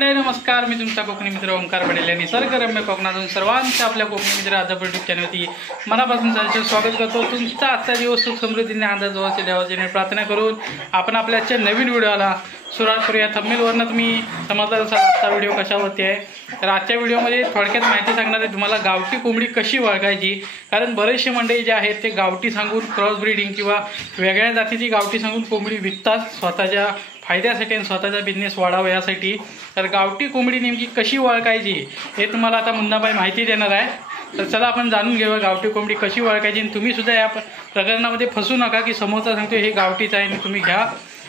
मंडळी नमस्कार, मी तुमचा कोकणी मित्र ओंकार पटेल यांनी निसर्गरम्य कोकणातून सर्वांच्या आपल्या कोकणी मित्र आदर यूट्यूब चॅनलवरती मनापासून त्यांचं स्वागत करतो। तुमचा आजचा दिवस सुख समृद्धीने आनंद जोराचे देवाची प्रार्थना करून आपण आपल्याच्या नवीन व्हिडिओला सुरुवात करूया। थंबनेलवरनं तुम्ही समजलं असाल आजचा व्हिडिओ कशावरती आहे। तर आजच्या व्हिडिओमध्ये थोडक्यात माहिती सांगणार आहे तुम्हाला गावठी कोंबडी कशी ओळखायची। कारण बरेचसे मंडळी जे आहेत ते गावठी सांगून क्रॉस ब्रीडिंग किंवा वेगळ्या जातीची गावठी सांगून कोंबडी विकतात स्वतःच्या फायद्यासाठी आणि स्वतःचा बिझनेस वाढावा यासाठी। तर गावठी कोंबडी नेमकी कशी ओळखायची हे तुम्हाला आता मुन्नाबाई माहिती देणार आहे। तर चला आपण जाणून घेऊया गावठी कोंबडी कशी ओळखायची। तुम्ही सुद्धा या प्रकरणामध्ये फसू नका की समोरचा सांगतो हे गावठीच आहे आणि तुम्ही घ्या।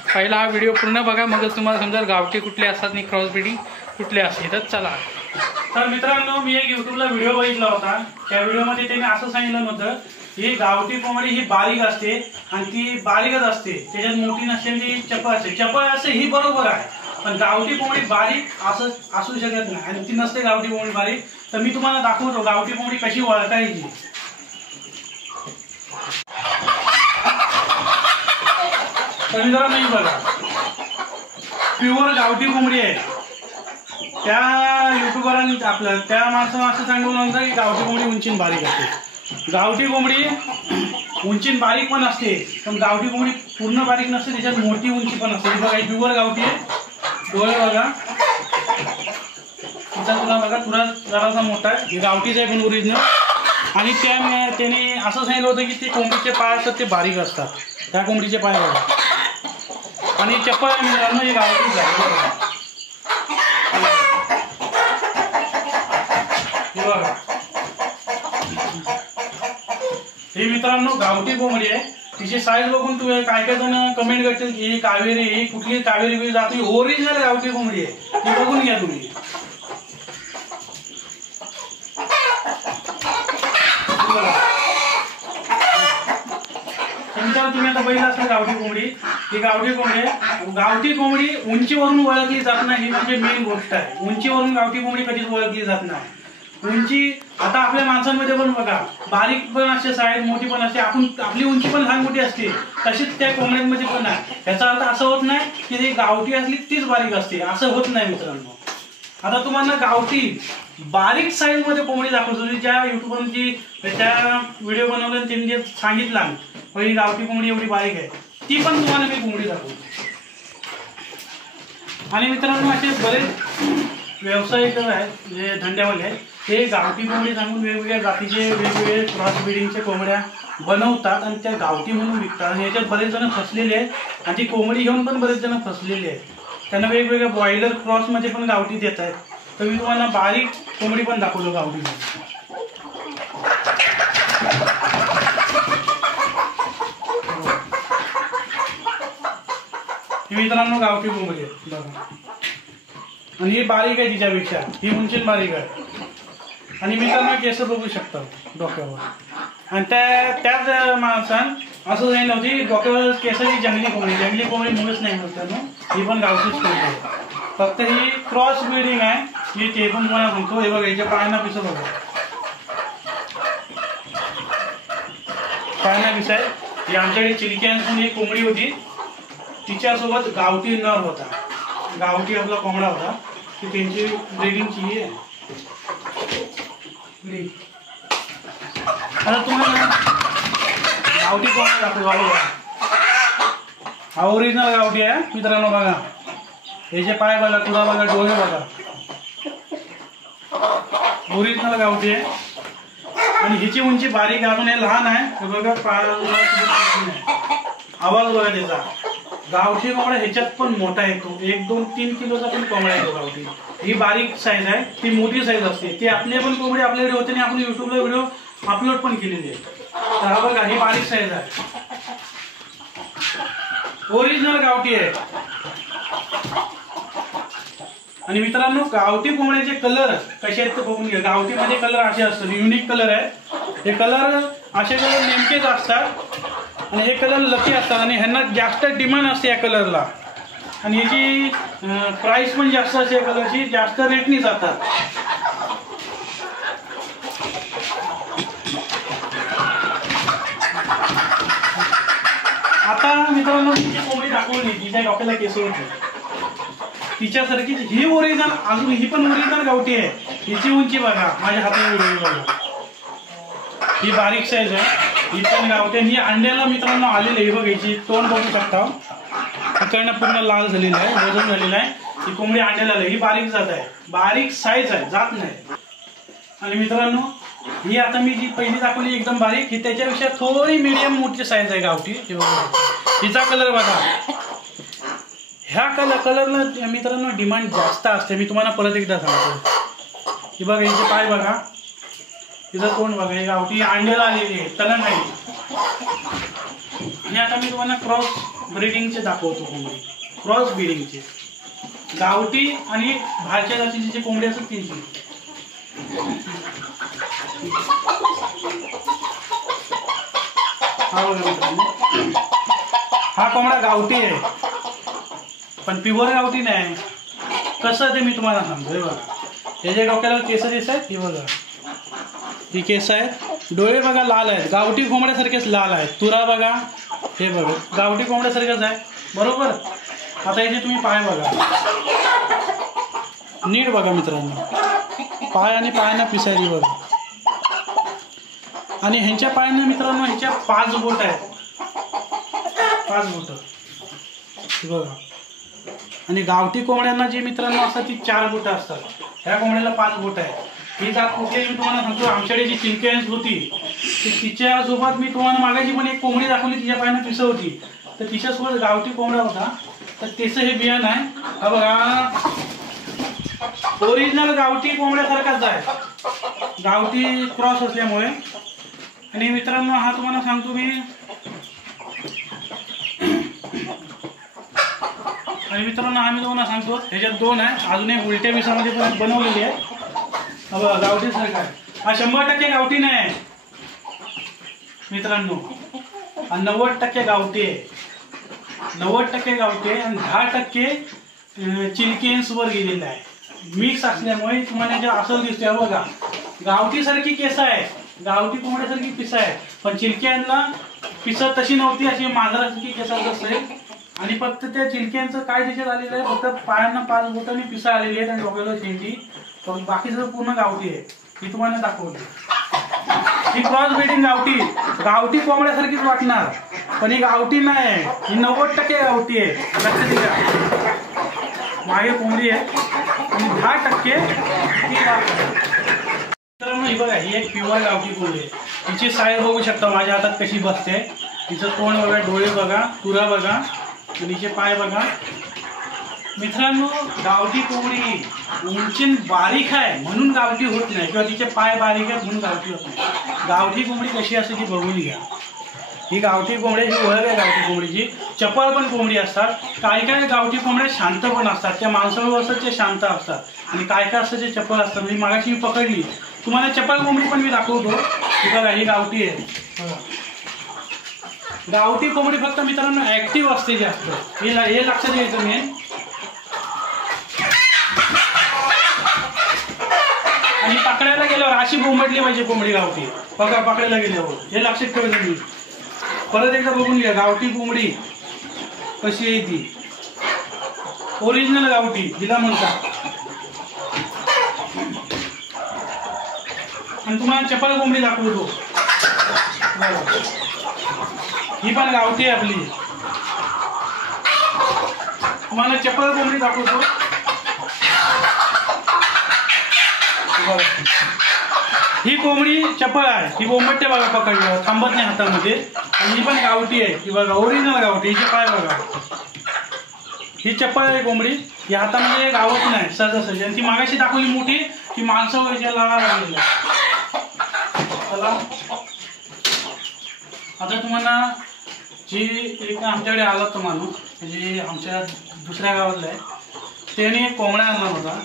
पहिला हा व्हिडिओ पूर्ण बघा, मगच तुम्हाला समजा गावठी कुठले असतात आणि क्रॉस ब्रीडिंग कुठले असते। तर चला। तर मित्रांनो, मी एक यूट्यूबला व्हिडिओ बघितला होता। त्या व्हिडिओमध्ये त्यांनी असं सांगितलं होतं ही गावठी कोंबडी ही बारीक असते आणि ती बारीकच असते, त्याच्यात मोठी नसते, ती चपळ असते। चपळ असते ही बरोबर आहे, पण गावठी कोंबडी बारीक असं असू शकत नाही आणि ती नसते गावठी कोंबडी बारीक। तर मी तुम्हाला दाखवतो गावठी कोंबडी कशी ओळखायची। तर मित्रांनो ही बघा, प्युअर गावठी कोंबडी आहे। त्या युट्यूबरांनी आपलं त्या माणसानं असं सांगून होतं की गावठी कोंबडी उंचीन बारीक असते। गावठी कोंबडी उंचीन बारीक पण असते, पण गावठी कोंबडी पूर्ण बारीक नसते, त्याच्यात मोठी उंची पण असते। बघा ही प्युअर गावठी आहे, डोळे बघा, तिचा तुला बघा तुला जरासा मोठा आहे, ही गावठीच आहे पण ओरिजिनल। आणि त्याने असं सांगितलं होतं की ते कोंबडीचे पाय असतात ते बारीक असतात, त्या कोंबडीचे पाय बघा। आणि चप्पल आहे मित्रांनो, ही गावठीच आहे बघा। ही मित्रांनो गावठी कोंबडी आहे। तिची साईज बघून तुम्ही काय जण कमेंट करतील की ही कावेरी, ही कुठली कावेरी जाती, ओरिजिनल गावठी कोंबडी आहे, ती बघून घ्या तुम्ही। तुम्ही आता बघितलं असेल गावठी कोंबडी, ही गावठी कोंबडी आहे। गावठी कोंबडी उंचीवरून ओळखली जात नाही, ही म्हणजे मेन गोष्ट आहे। उंचीवरून गावठी कोंबडी कधीच ओळखली जात नाही। उंची आता आपल्या माणसांमध्ये पण बघा, बारीक पण असते, साईज मोठी पण असते, आपली उंची पण लहान मोठी असते, तशीच त्या कोंबड्यांमध्ये पण आहे। याचा अर्थ असं होत नाही की ती गावठी असली तीच बारीक असते, असं होत नाही मित्रांनो। आता तुम्हाला गावठी बारीक साईज मध्ये कोंबडी दाखवतो, ज्या युट्यूबवरची त्या व्हिडिओ बनवला त्यांनी सांगितलं ही गावठी कोंबडी एवढी बारीक आहे, ती पण तुम्हाला मी कोंबडी दाखवतो। आणि मित्रांनो असे बरेच व्यावसायिक आहेत जे धंद्यावाले आहेत, ते गावठी कोंबडी सांगून वेगवेगळ्या जातीचे वेगवेगळे क्रॉस ब्रीडिंगचे कोंबड्या बनवतात आणि त्या गावठी म्हणून विकतात। आणि याच्यात बरेच जण फसलेले आहेत आणि ती कोंबडी घेऊन पण बरेच जण फसलेले आहेत। त्यांना वेगवेगळ्या बॉयलर क्रॉसमध्ये पण गावठी देत आहेत। तर मी तुम्हाला बारीक कोंबडी पण दाखवतो गावठी। मित्रांनो गावठी कोंबडी आहे बघा, आणि ही बारीक आहे, तिच्यापेक्षा ही उंचीन बारीक आहे। आणि मित्रांनो केस बघू शकता डोक्यावर, आणि त्याच माणसानं असं सांगितलं होती डोक्यावर केसाची जंगली कोंबडी मुळेच नाही मित्रांनो, ही पण गावठीच कोंबडी आहे, फक्त ही क्रॉस ब्रीडिंग आहे। मी ते पण तुम्हाला सांगतो, हे बघा याच्या पायांना पिसं बघा, पायांना पिसं आहे। ही आमच्याकडे चिलक्यांसून एक कोंबडी होती, तिच्यासोबत गावठी नर होता, गावठी आपला कोंबडा होता, की त्यांची ब्रीडिंगची ही आहे। आता तुम्हाला गावठी कोंबडा दाखवतो, हा ओरिजिनल गावठी आहे मित्रांनो। बघा याचे पाय बघा, तुला बघा, डोळे बघा, ओरिजिनल गावठी आहे। आणि हिची उंची बारीक अजून हे लहान आहे, बघा पाय, आवाज बघा त्याचा। गावठी कोंबडा ह्याच्यात पण मोठा येतो, 1, 2, 3 किलोचा पण कोंबडा येतो गावठी। ही बारीक साईज आहे, ती मोठी साईज असते। ती आपले पण कोंबडी आपल्याकडे होते आणि आपण युट्यूबला व्हिडिओ अपलोड पण केलेली आहे। तर हा बघा ही बारीक साईज आहे, ओरिजिनल गावठी आहे। आणि मित्रांनो गावठी कोंबड्याचे कलर कसे आहेत ते बघून घ्या। गावठीमध्ये कलर असे असतात, युनिक कलर आहे। हे कलर असे कलर नेमकेच असतात आणि हे कलर लकी असतात आणि ह्यांना जास्त डिमांड असते या कलरला। आणि याची प्राइस पण जास्त असते, या कलरची जास्त रेटनी जातात। आता मित्रांनो कोंबडी दाखवली, तिच्या डोक्याला केस होते, तिच्यासारखी ही ओरिजिनल, अजून ही पण ओरिजिनल गावठी आहे. हिची उंची बघा माझ्या हातात एवढी बघा, ही बारीक साईज आहे. ही पण गावठी. ही अंड्याला मित्रांनो आलेली आहे. बघा हिची तोंड बघू शकता, इकडनं पूर्ण लाल झालेलं आहे, वजन झालेलं आहे. ही कोंबडी अंड्याला आली. ही बारीक जात आहे, बारीक साईज आहे, जात नाही. आणि मित्रांनो ही आता मी जी पहिली दाखवली एकदम बारीक, ही त्याच्यापेक्षा थोडी मीडियम मोठी साईज आहे गावठी. हे बघा हिचा कलर बघा. ह्या कलरला मित्रांनो डिमांड जास्त असते. मी तुम्हाला परत एकदा सांगतो. ही बघा हिचे पाय बघा, हिचं तोंड बघा. ही गावठी अंड्याला आलेली आहे, तलंग नाही. आणि आता मी तुम्हाला क्रॉस ब्रीडिंगचे दाखवतो कोंबडी. क्रॉस ब्रीडिंगचे गावठी आणि बाहेरच्या जातीचे जे कोंबडी असतात त्यांची. हा बघा मित्रांनो, हा कोंबडा गावठी आहे पण प्युअर गावठी नाही. कसं ते मी तुम्हाला सांगतो. हे बघा याच्या डोक्याला केस दिसत आहेत, ही बघा ही केस आहेत. डोळे बघा लाल आहेत, गावठी कोंबड्यासारखेच लाल आहेत. तुरा बघा, हे बघा गावठी कोंबड्यासारखेच आहे बरोबर. आता याचे तुम्ही पाय बघा, नीट बघा मित्रांनो. पाय आणि पायांना पिसायली बघा. आणि ह्यांच्या पायांना मित्रांनो ह्याच्या 5 बोट आहेत, 5 बोट बघा. आणि गावठी कोंबड्यांना जे मित्रांनो असतात ती 4 बोट असतात. ह्या कोंबड्याला 5 बोट आहेत. ही जात कुठली मी तुम्हाला सांगतो. आमच्याकडे जी चिलकेन्स होती तिच्यासोबत मी तुम्हाला मागायची पण एक कोंबडी दाखवली, तिच्या पायानं पिसं होती. तर तिच्यासोबत गावठी कोंबडा होता. तर त्याचं हे बियाणं आहे. हा बघा ओरिजिनल गावठी कोंबड्यासारखाच आहे, गावठी क्रॉस असल्यामुळे. आणि मित्रांनो हा तुम्हाला सांगतो मी. आणि मित्रांनो हा मी तुम्हाला सांगतो ह्याच्यात 2 आहे. अजून एक उलट्या विषामध्ये पण बनवलेली आहे. गावठी सारखा आहे. हा 100% गावठी नाही मित्रांनो, हा 90% गावठी आहे. 90% गावठी आहे आणि 10% चिलकेन्स वर गेलेला आहे. मिक्स असल्यामुळे तुम्हाला जे असं दिसतंय बघा. गावठी सारखी केस आहे, गावठी कोंबड्यासारखी पिसं आहे, पण चिलक्यांना पिसं तशी नव्हती, अशी मांजरासारखी केसात असेल. आणि फक्त त्या चिलक्यांचं काय त्याच्यात आलेलं आहे, फक्त पायांना 5 बोटांनी पिसं आलेली आहेत आणि डोक्याला शेंडी. बाकीचं पूर्ण गावठी आहे. ही तुम्हाला दाखवली. ही क्रॉस ब्रीडिंग गावठी, गावठी कोंबड्यासारखीच वाटणार पण ही गावठी नाही. ही 90% गावठी आहे. लक्षात घ्या. मागे कोंबडी आहे आणि 10% मित्रांनो ही बघा. ही एक प्युअर गावठी कोंबडी आहे. तिची साईज बघू शकता माझ्या हातात कशी बसते. तिचं तोंड बघा, डोळे बघा, तुरा बघा, तिचे पाय बघा. मित्रांनो गावठी कोंबडी उंचीन बारीक आहे म्हणून गावठी होत नाही, किंवा तिचे पाय बारीक आहेत म्हणून गावठी होत नाही. गावठी कोंबडी कशी असते ती बघून घ्या. ही गावठी कोंबड्याची ओळख आहे. गावठी कोंबडीची चपळ पण कोंबडी असतात. काय काय गावठी कोंबड्या शांत पण असतात. त्या माणसावर असतात ते शांत असतात आणि काय काय असतं ते चपळ असतात. म्हणजे मागाशी मी पकडली तुम्हाला चपळ कोंबडी पण मी दाखवतो. बघा ही गावठी आहे. गावठी कोंबडी फक्त मित्रांनो ऍक्टिव्ह असते जास्त. हे लक्षात घ्यायचं मी. आणि पकडायला गेल्यावर अशी बोंबडली पाहिजे कोंबडी गावठी. बघा पकडायला गेल्यावर हे लक्षात ठेवायचं मी. परत एकदा बघून घ्या गावठी कोंबडी कशी आहे ती. ओरिजिनल गावठी हिला म्हणतात. आणि तुम्हाला चपल कोंबडी दाखवतो. ही पण गावठी आहे आपली. तुम्हाला चपल कोंबडी दाखवतो. ही कोंबडी चपळ आहे. ही बोंबट्टे बघा पकडल्यावर थांबत नाही हातामध्ये. आणि ही पण गावठी आहे. ही बघा ओरिजिनल गावठी. हिचे पाय बघा. ही चपळ आहे कोंबडी. ही हातामध्ये गावत नाही सहजासहजी. आणि ती मागाशी दाखवली मोठी ती माणसं व्हायच्या लागलेली. चला आता तुम्हाला जी एक आमच्याकडे आला तो माणूस म्हणजे आमच्या दुसऱ्या गावातला आहे. त्याने कोंबड्या आणला होता.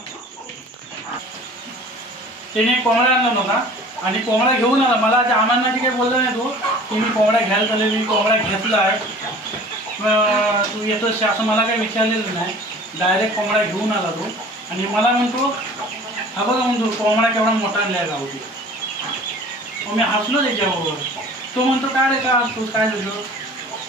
आणि कोंबडा घेऊन आला. मला त्या आम्हाला काही बोलला नाही तो की मी कोंबडा घ्यायला चालले, मी कोंबडा घेतला आहे तू येतोस असं मला काही विचारलेलं नाही. डायरेक्ट कोंबडा घेऊन आला तो. आणि मला म्हणतो हा बघा म्हणतो कोंबडा केवढा मोठा आणला आहे गावठी. मग मी हसलो त्याच्याबरोबर. तो म्हणतो काय रे का हसतोस, काय झालं.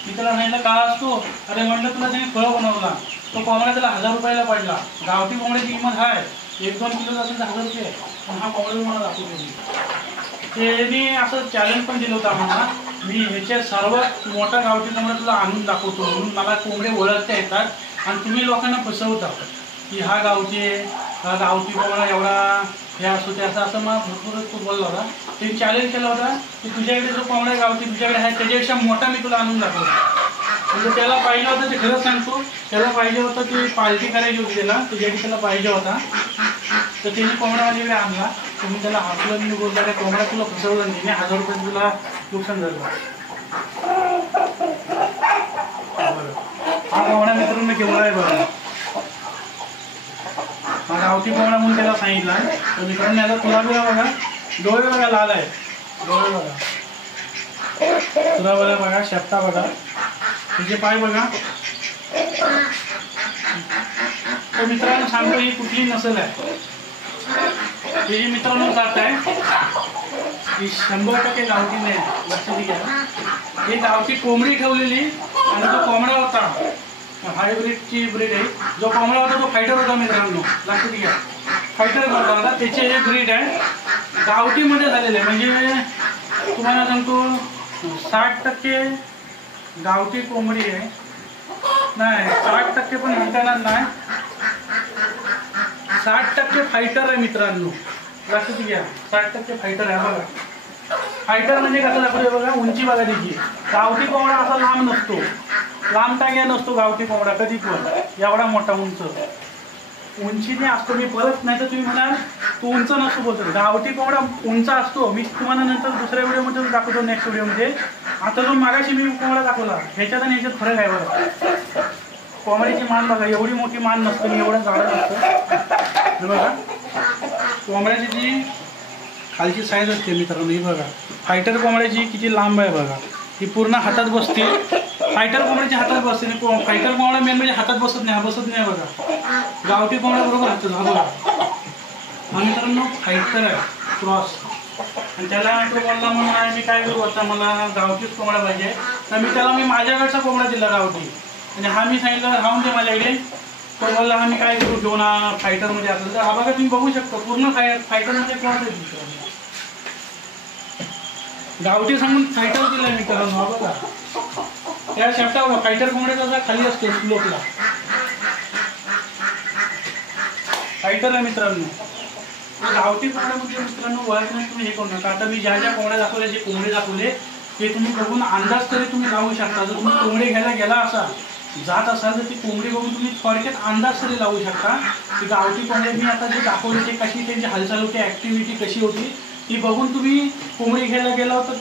मी त्याला सांगितलं का असतो, अरे म्हटलं तुला त्याने फळं बनवला, तो कोंबडा त्याला 1000 रुपयाला पडला. गावठी कोंबड्याची किंमत आहे 1-2 किलो असेल तर 1000 रुपये. पण हा कोंबडा मला दाखवतो. त्याने असं चॅलेंज पण दिलं होतं आम्हाला, मी ह्याच्या सर्वात मोठा गावठी कोंबडा तुला आणून दाखवतो म्हणून. मला कोंबडे ओळखता येतात आणि तुम्ही लोकांना फसवता की हा गावठी कोंबडा एवढा हे असतो ते असं मला भरपूर तो बोलला होता. त्यांनी चॅलेंज केला होता की तुझ्याकडे जो कोंबडा गावठी तुझ्याकडे आहे त्याच्यापेक्षा मोठा मी तुला आणून दाखवतो. म्हणजे त्याला पाहिजे होतं ते खरंच सांगतो, त्याला पाहिजे होतं की पार्टी करायची होती त्याच्यासाठी त्याला पाहिजे होता. तर त्यांनी कोंबडा माझ्याकडे आणला. तुम्ही त्याला हाकलं मी बोलला त्या कोंबडा तुला फसवलं नाही, 1000 रुपये तुला नुकसान झालं. हा कोंबडा मित्रांनो केवढा आहे बघा. हा गावठी कोंबडा म्हणून त्याला सांगितला. तर मित्रांनो याचा तुला बघा, डोळे बघा लाल आहे, डोळे बघा, तुला बघा, शेपटा बघा, तुझे पाय बघा. तर मित्रांनो सांगतो ही कुठली नसल आहे. हे जी मित्रांनो जात आहे ही 100% गावठी नाही, लक्षात घ्या. ही गावठी कोंबडी ठेवलेली आणि जो कोंबडा होता हायब्रिडची ब्रीड आहे. जो कोंबडा होता तो फायटर होता मित्रांनो, लक्षात घ्या. फायटर होता त्याचे हे ब्रीड आहे, गावठीमध्ये झालेले आहे. म्हणजे तुम्हाला सांगतो 60% गावठी कोंबडी आहे, नाही 60% पण म्हणता येणार नाही, 60% फायटर आहे मित्रांनो, लक्षात घ्या. 60% फायटर आहे बघा. फायटर म्हणजे कसं दाखवते बघा, उंची बघा त्याची. गावठी कोंबडा असा लांब नसतो, लांब टाक्या नसतो गावठी कोंबडा कधी पण एवढा मोठा उंच उंचीने असतो. मी परत नाही तर तुम्ही म्हणाल तो उंच नसतो बोलतो. गावठी कोंबडा उंच असतो. मी तुम्हाला नंतर दुसऱ्या व्हिडिओमध्ये दाखवतो, नेक्स्ट व्हिडिओमध्ये. आता जो मागाशी मी कोंबडा दाखवला ह्याच्यात आणि ह्याच्यात फरक आहे बघा. कोंबड्याची मान बघा, एवढी मोठी मान नसते, मी एवढं जाडं नसतं बघा. कोंबड्याची जी खालची साईज असते मित्रांनो ही बघा. फायटर कोंबड्याची किती लांब आहे बघा, ही पूर्ण हातात बसते. फायटर कोंबड्याची हातात बसते. फायटर कोंबडा मेन म्हणजे हातात बसत नाही, हा बसत नाही बघा. गावठी कोंबडा बरोबर हातात हा बघा. हा मित्रांनो फायटर आहे क्रॉस. आणि त्याला तो बोलला म्हणून मी काय करू आता, मला गावठीच कोंबडा पाहिजे. तर मी माझ्याकडचा कोंबडा दिला गावठी. आणि हा मी सांगितलं राहून दे माझ्याकडे. तो बोलला हा मी काय करू घेऊन फायटरमध्ये असलं तर. हा बघा तुम्ही बघू शकता पूर्ण फायटरमध्ये क्रॉस आहे. गावठी सांगून फायटर दिला मित्रांनो, हा बघा. त्या शेपटा बघा, फायटर कोंबड्याचा असा खाली असतो स्लोपला. फायटर आहे मित्रांनो. गावठी कोंबड्यामध्ये मित्रांनो ओळखण्यास तुम्ही हे करू नका. आता मी ज्या कोंबड्या दाखवल्या, जे कोंबडे दाखवले ते तुम्ही बघून अंदाज तरी तुम्ही लावू शकता. जर तुम्ही कोंबडे घ्यायला गेला असाल, जात असाल तर ती कोंबडी बघून तुम्ही थोडक्यात अंदाज तरी लावू शकता की गावठी कोंबडे मी आता जे दाखवले ते कशी त्यांची हालचाल होती, ॲक्टिव्हिटी कशी होती ती बघून तुम्ही कोंबडी घ्यायला गेला तर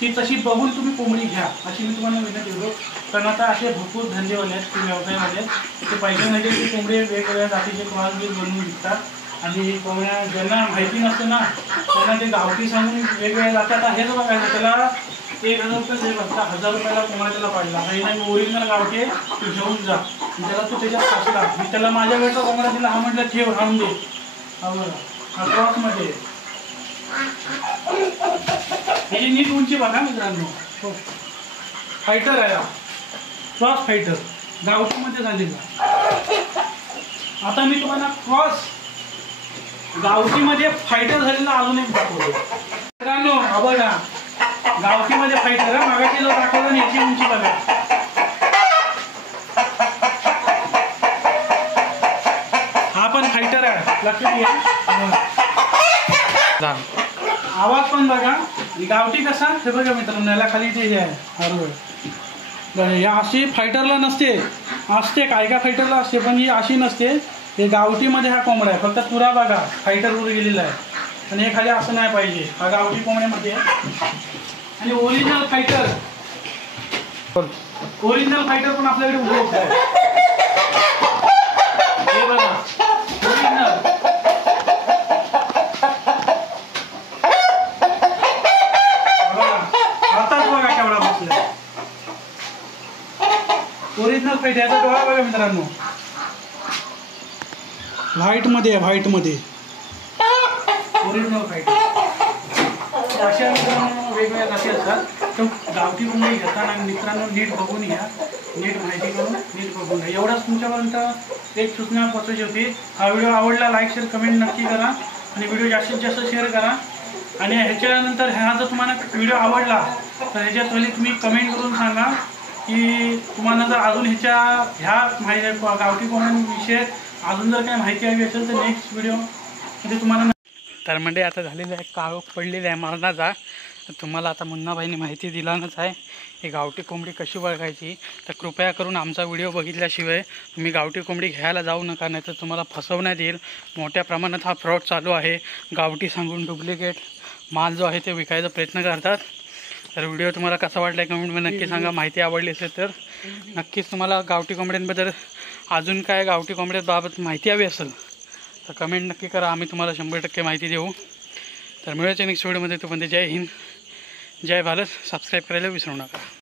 ती तशी बघून तुम्ही कोंबडी घ्या अशी मी तुम्हाला विनंती करतो. कारण आता असे भरपूर धंदेवाले आहेत की व्यवसायामध्ये ते पाहिजे म्हणजे की कोंबडे वेगवेगळ्या जातीचे क्रॉस बीज बनवून विकतात. आणि कोंबड्या ज्यांना माहिती नसते ना त्यांना ते गावठी सांगून वेगवेगळ्या जातात. हेच बघायचं त्याला 1000 रुपये दे बघता, 1000 रुपयाला कोंबडा त्याला पाडला. हे नाही ओरिजिनल गावठी आहे, तू घेऊन जा. त्याला तू त्याच्यात फसला. मी त्याला माझ्या वेळचा कोंबडा दिला, हा म्हटलं ठेव राहून दे. हा बघा हा क्रॉसमध्ये ह्याची नीट उंची बघा मित्रांनो. हो फायटर आहे, क्रॉस फायटर गावठीमध्ये झालेला. आता मी तुम्हाला क्रॉस गावठीमध्ये फायटर झालेला अजून एक दाखवतो मित्रांनो. हा बघा गावठीमध्ये फायटर आहे. मागाशी जो दाखवला ना याची उंची बघा. हा पण फायटर आहे, लक्षात घ्या. आवाज पण बघा. गावठी कसा हे बघा मित्रांनो, याला खाली ते आहे अशी फायटरला नसते, असते काय काय फायटरला असते पण ही अशी नसते. हे गावठीमध्ये हा कोंबडा आहे, फक्त पुरा बघा फायटरवर गेलेला आहे. आणि हे खाली असं नाही पाहिजे, हा गावठी कोंबड्यामध्ये. आणि ओरिजिनल फायटर पण आपल्याकडे उपलब्ध आहे. हे बघा ओरिजिनल ओरिजिनल फायटर. याचा डोळा बघा मित्रांनो, व्हाईटमध्ये आहे, व्हाईटमध्ये ओरिजिनल फायटर. अशा मित्रांनो वेगवेगळ्या जाती असतात. तो गावठी कोंबडी घेताना मित्रांनो नीट बघून घ्या, नीट माहिती करून नीट बघून घ्या. एवढाच तुमच्यापर्यंत एक सूचना पोहोचायची होती. हा व्हिडिओ आवडला लाईक शेअर कमेंट नक्की करा आणि व्हिडिओ जास्तीत जास्त शेअर करा. आणि ह्याच्यानंतर हा जर तुम्हाला व्हिडिओ आवडला तर ह्याच्यात पहिले तुम्ही कमेंट करून सांगा की तुम्हाला जर अजून ह्या माहिती गावठी कोंबड्यांविषयी अजून जर काही माहिती हवी असेल तर नेक्स्ट व्हिडिओ म्हणजे तुम्हाला. तर म्हणजे आता झालेला आहे काळोख पडलेला आहे मरणाचा. तुम्हाला आता मुन्नाबाईंनी माहिती दिलाच आहे ही गावठी कोंबडी कशी ओळखायची. तर कृपया करून आमचा व्हिडिओ बघितल्याशिवाय तुम्ही गावठी कोंबडी घ्यायला जाऊ नका, नाही तर तुम्हाला फसवण्यात येईल. मोठ्या प्रमाणात हा फ्रॉड चालू आहे. गावठी सांगून डुप्लिकेट माल जो आहे ते विकायचा प्रयत्न करतात. तर व्हिडिओ तुम्हाला कसा वाटला कमेंटमध्ये नक्की सांगा. माहिती आवडली असेल तर नक्कीच तुम्हाला गावठी कोंबड्यांबद्दल अजून काय गावठी कोंबड्यांबाबत माहिती हवी असेल तर कमेंट नक्की करा. आम्ही तुम्हाला 100% माहिती देऊ. तर मिळायच्या नेक्स्ट व्हिडिओमध्ये. तोपर्यंत जय हिंद जय भारत. सबस्क्राईब करायला विसरू नका.